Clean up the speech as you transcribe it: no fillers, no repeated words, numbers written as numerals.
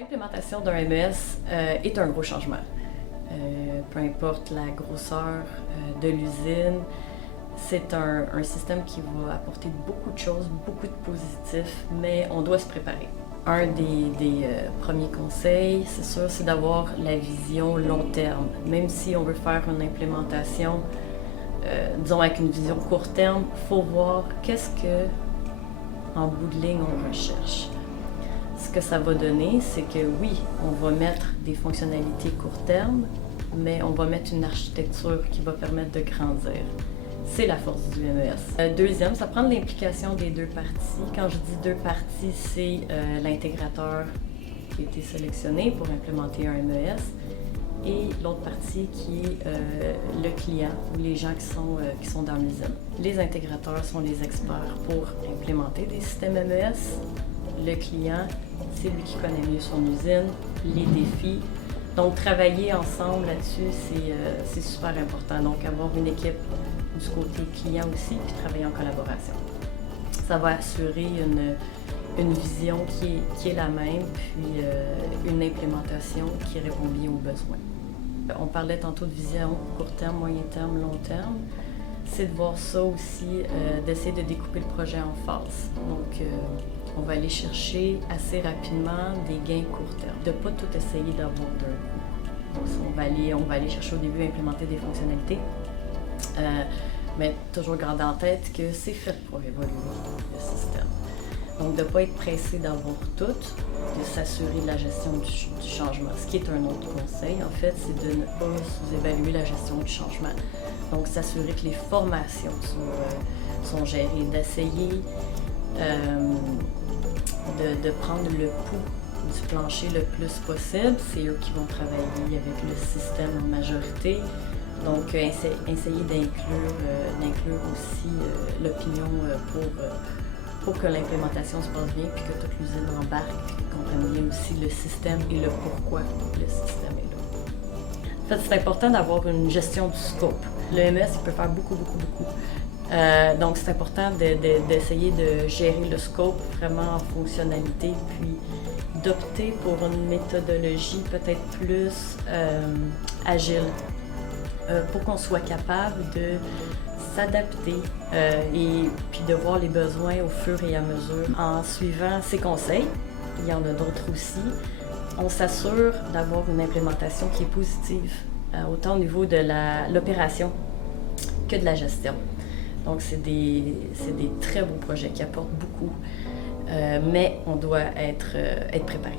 L'implémentation d'un MES est un gros changement. Peu importe la grosseur de l'usine, c'est un système qui va apporter beaucoup de choses, beaucoup de positifs, mais on doit se préparer. Un des premiers conseils, c'est sûr, c'est d'avoir la vision long terme. Même si on veut faire une implémentation, disons avec une vision court terme, il faut voir qu'est-ce que, en bout de ligne, on recherche. Ce que ça va donner, c'est que oui, on va mettre des fonctionnalités court terme, mais on va mettre une architecture qui va permettre de grandir. C'est la force du MES. Deuxième, ça prend de l'implication des deux parties. Quand je dis deux parties, c'est l'intégrateur qui a été sélectionné pour implémenter un MES et l'autre partie qui est le client ou les gens qui sont dans l'usine. Les intégrateurs sont les experts pour implémenter des systèmes MES. Le client, c'est lui qui connaît mieux son usine, les défis. Donc, travailler ensemble là-dessus, c'est super important. Donc, avoir une équipe du côté client aussi, puis travailler en collaboration. Ça va assurer une vision qui est la même, puis une implémentation qui répond bien aux besoins. On parlait tantôt de vision court terme, moyen terme, long terme. C'est de voir ça aussi, d'essayer de découper le projet en phases. Donc, on va aller chercher assez rapidement des gains court terme, de ne pas tout essayer d'avoir d'un coup. Donc, on va aller chercher au début à implémenter des fonctionnalités, mais toujours garder en tête que c'est fait pour évoluer le système. Donc, de ne pas être pressé d'avoir tout, de s'assurer de la gestion du changement. Ce qui est un autre conseil, en fait, c'est de ne pas sous-évaluer la gestion du changement. Donc, s'assurer que les formations sont gérées, d'essayer de prendre le pouls du plancher le plus possible. C'est eux qui vont travailler avec le système en majorité. Donc, essayer d'inclure aussi l'opinion pour que l'implémentation se passe bien, puis que toute l'usine embarque, puis qu'ils comprennent bien aussi le système et le pourquoi le système est là. En fait, c'est important d'avoir une gestion du scope. Le MES, il peut faire beaucoup. Donc, c'est important d'essayer de gérer le scope vraiment en fonctionnalité, puis d'opter pour une méthodologie peut-être plus agile, pour qu'on soit capable de s'adapter et puis de voir les besoins au fur et à mesure. En suivant ces conseils, il y en a d'autres aussi, on s'assure d'avoir une implémentation qui est positive, autant au niveau de l'opération que de la gestion. Donc, c'est des très beaux projets qui apportent beaucoup, mais on doit être préparé.